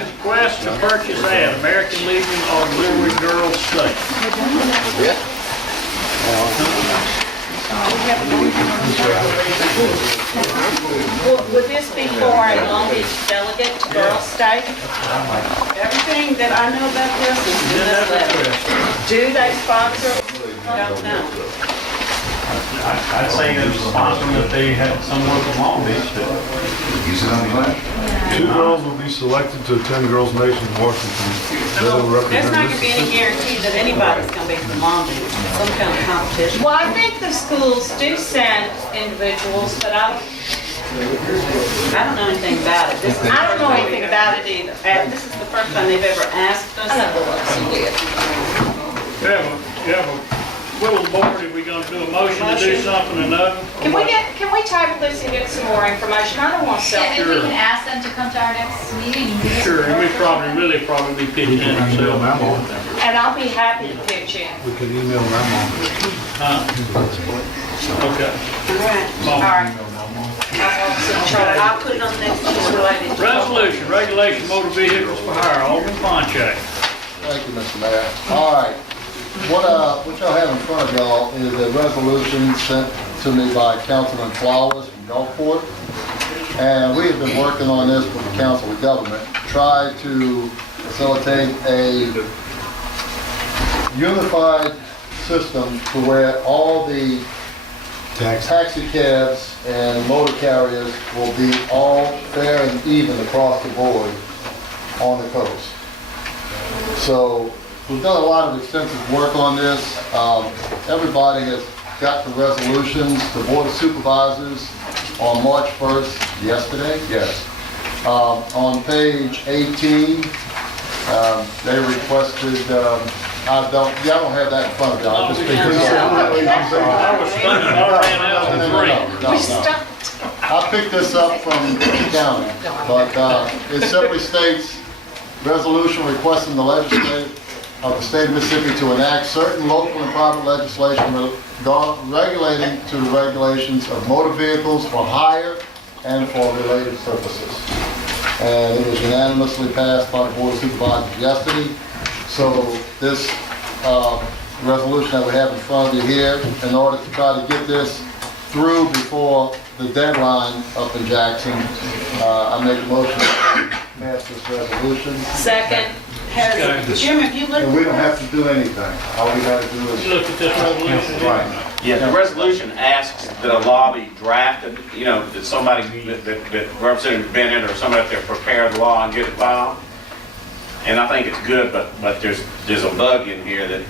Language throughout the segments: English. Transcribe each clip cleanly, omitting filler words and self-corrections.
Request to purchase ad, American Legion Auxiliary Girls State. Would this be for a Long Beach delegate to Girls State? Everything that I know about this is in this letter. Do they sponsor? I don't know. I'd say it was sponsoring that they had some local Long Beach that. Use it on the line. 2 girls will be selected to attend Girls Nation in Washington. They'll There's represent not gonna be any guarantee that anybody's gonna be from Long Beach, some kind of competition. Well, I think the schools do send individuals, but I don't know anything about it. I don't know anything about it either. This is the first time they've ever asked us. You have a little board, are we gonna do a motion to do something or nothing? Can we table this and get some more information? I don't want to Yeah, sell. maybe we can ask them to come to our next meeting. Sure, and we probably be pitching in email ourselves. them on. And I'll be happy to pitch in. We can email them on. Okay. All right. I'll put it on the next one related to. Resolution, regulation motor vehicles for hire, Alderman Ponchak. Thank you, Mr. Mayor. All right. What y'all have in front of y'all is a resolution sent to me by Councilman Flowers from Gulfport. And we have been working on this with the Council of Government, try to facilitate a unified system to where all the taxi cabs and motor carriers will be all fair and even across the board on the coast. So we've done a lot of extensive work on this. Everybody has got the resolutions. The Board of Supervisors on March 1st, yesterday, yes. On page 18, they requested, y'all don't have that in front of y'all. I just picked this up. I was thinking, I ran out of the drink. I picked this up from the county, but it simply states, resolution requesting the legislature of the state of Mississippi to enact certain local and private legislation regulating to the regulations of motor vehicles for hire and for related purposes. And it was unanimously passed by the Board of Supervisors yesterday. So this resolution that we have in front of you here, in order to try to get this through before the deadline up in Jackson, I make a motion to pass this resolution. Second. Jim, have you looked? And we don't have to do anything. All we gotta do is. You looked at this resolution? Right. Yeah, the resolution asks that a law be drafted, that somebody, that Representative Bennett or somebody up there prepare the law and get it filed. And I think it's good, but there's a bug in here that,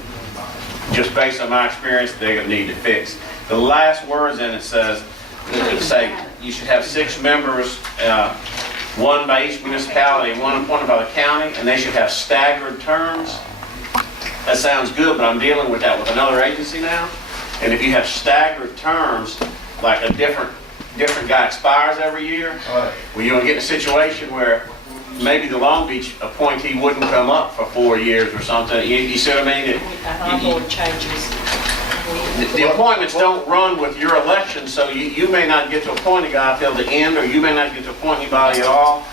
just based on my experience, they're gonna need to fix. The last words in it says, you should have 6 members, 1 by each municipality, 1 appointed by the county, and they should have staggered terms. That sounds good, but I'm dealing with that with another agency now. And if you have staggered terms, like a different guy expires every year, Right. well, you're gonna get in a situation where maybe the Long Beach appointee wouldn't come up for 4 years or something. You see what I mean? Our board changes. The appointments don't run with your election, so you may not get to appoint a guy till the end, or you may not get to appoint anybody at all.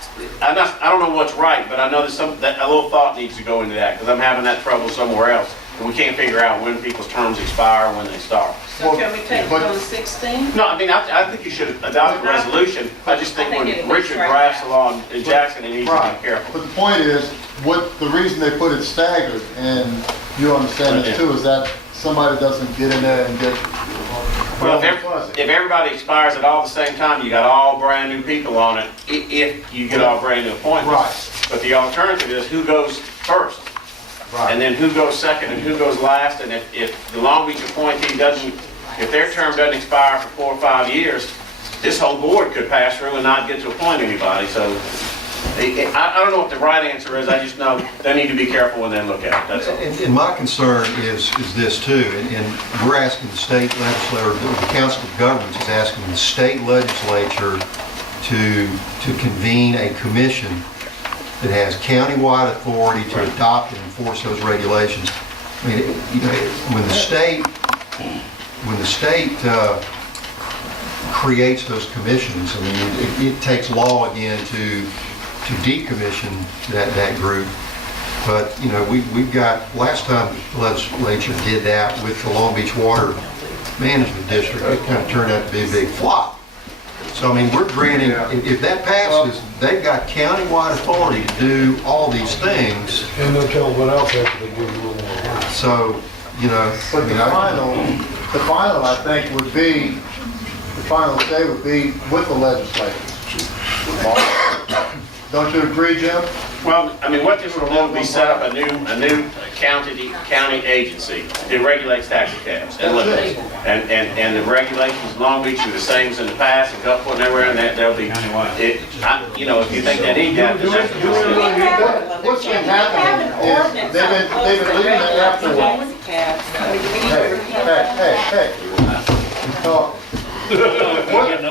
I don't know what's right, but I know that a little thought needs to go into that, because I'm having that trouble somewhere else, and we can't figure out when people's terms expire, when they start. So can we take it on 16? No, I mean, I think you should adopt a resolution. I just think when Richard drafts the law in Jackson, he needs to Right. be careful. But the point is, the reason they put it staggered, and you understand this too, is that somebody doesn't get in there and get. Well, if everybody expires at all the same time, you got all brand new people on it, if you get all brand new appointments. Right. But the alternative is who goes first, and then who goes second, and who goes last, and if the Long Beach appointee if their term doesn't expire for 4 or 5 years, this whole board could pass through and not get to appoint anybody, so I don't know what the right answer is, I just know they need to be careful when they look at it, that's all. And my concern is this too, and we're asking the state legislature, the Council of Governments is asking the state legislature to convene a commission that has countywide authority to adopt and enforce those regulations. I mean, when the state creates those commissions, I mean, it takes law again to decommission that group. But, you know, we've got, last time the legislature did that with the Long Beach Water Management District, it kind of turned out to be a big flop. So, I mean, we're granting, if that passes, they've got countywide authority to do all these things. And they'll tell them what else after they give you a little more time. So, you know. But the final, I think, would be, the final say would be with the legislators. Don't you agree, Jim? Well, I mean, what this will do will be set up a new county agency that regulates taxi cabs and limits. And the regulations in Long Beach are the same as in the past, and Gulfport and everywhere, and there'll be, you know, if you think they need that, then that's what What's been happening is they've been leaving the airport. Hey. So,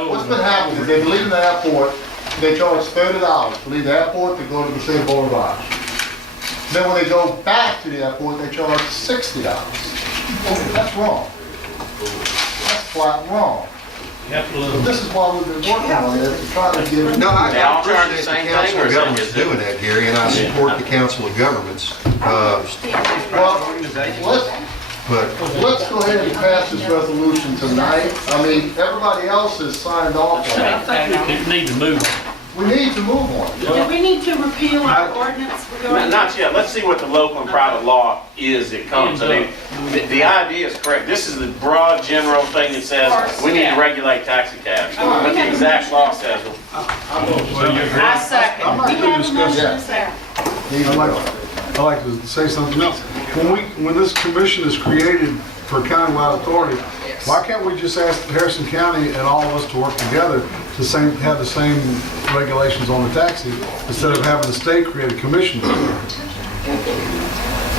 what's been happening is they've been leaving the airport, they charge $30 to leave the airport to go to the City Boulevard. Then when they go back to the airport, they charge $60. That's wrong. That's flat wrong. So this is why we've been working on this, to try to give. No, I They all charge the appreciate the same Council thing, or of is it Governments just- doing that, Gary, and I support the Council of Governments. Well, But let's go ahead and pass this resolution tonight. I mean, everybody else has signed off on it. It need to move. We need to move on. Do we need to repeal our ordinance regarding? Not yet. Let's see what the local and private law is that comes. I mean, the idea is correct. This is the broad, general thing that says we need to regulate taxi cabs. What the exact law says. I second. I'm not We gonna have a discuss motion that. and a second. I'd like to say something else. When this commission is created for countywide authority, why can't we just ask Harrison County and all of us to work together to have the same regulations on the taxi instead of having the state create a commission?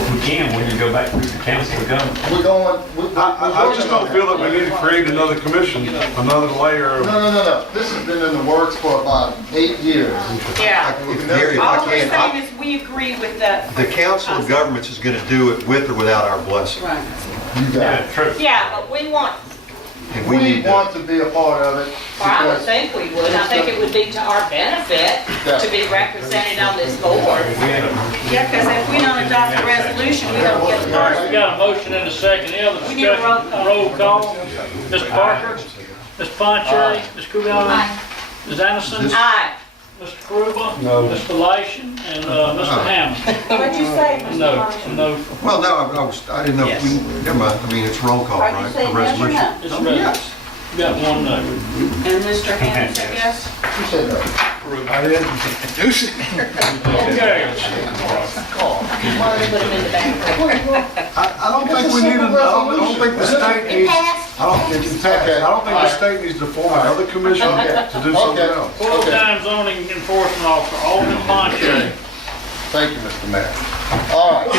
We can go back through the council of government. We're going. I just don't feel that we need to create another commission, another layer of. No. This has been in the works for about 8 years. Yeah. Gary, if All I we're can, saying is we agree with that. the Council of Governments is going to do it with or without our blessing. Right. You got it. True. Yeah, but we want, And we We need to. want to be a part of it. well, I would because- think we would. I think it would be to our benefit to be represented on this board. Yeah, because if we don't adopt a resolution, we don't get the All right, we person. got a motion and a second. Any other We need a discussion? roll call. Roll call. Mr. Parker? Ms. Poncherry? Ms. Kugal? Aye. Ms. Anderson? Aye. Mr. Karuba? No. Mr. Lation? And Mr. Hammond? What'd you say, Mr. No, Marshall? no, Well, no, I didn't know, if we, never mind, I mean, it's roll call, Are right? you saying A yes or resolution. no? it's Oh, ready. yes. You got one no. And Mr. Hammond said yes? You said no. I didn't. Okay. Well, they put him in the back. I don't think we need, I don't think the state needs, I don't think the state needs to form another commission to do something Okay. else. Full-time zoning enforcement officer, Alderman Poncherry. Thank you, Mr. Mayor. All right.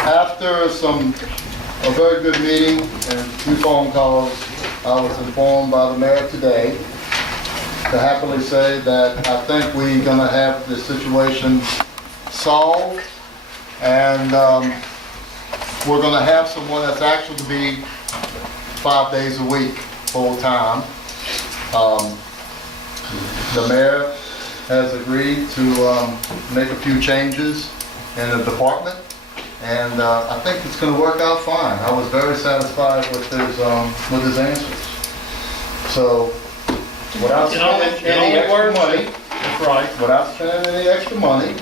After a very good meeting and a few phone calls, I was informed by the mayor today to happily say that I think we're gonna have the situation solved, and we're gonna have someone that's actually to be 5 days a week, full-time. The mayor has agreed to make a few changes in the department, and I think it's gonna work out fine. I was very satisfied with his answers. So, without It only spending any extra works. money, That's right. without spending any extra money,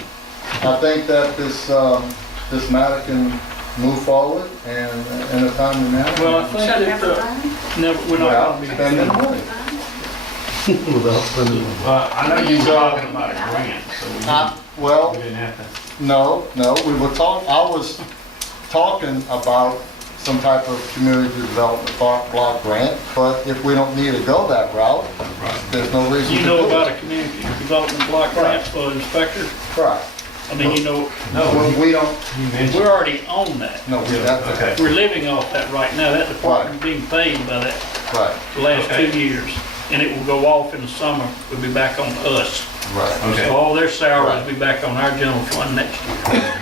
I think that this matter can move forward and in a timely manner. Well, I think that, never, we're not Without gonna be. spending money. Without spending. Well, I know you were talking about a grant, so Well, we didn't have to. no, we were I was talking about some type of community development block grant, but if we don't need to go that route, there's no reason to You do know it. about a community development block grant for inspectors? Right. I mean, you know, Well, we don't, You mentioned. we're already on that. no, we got that. Okay. We're living off that right now. That department's being paid by that Right, the last Okay. 2 years. And it will go off in the summer. It'll be back on us. right. Okay. So all their salaries will be back on our general fund next year.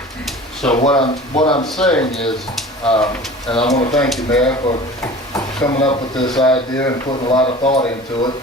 So what I'm saying is, and I want to thank you, Mayor, for coming up with this idea and putting a lot of thought into it,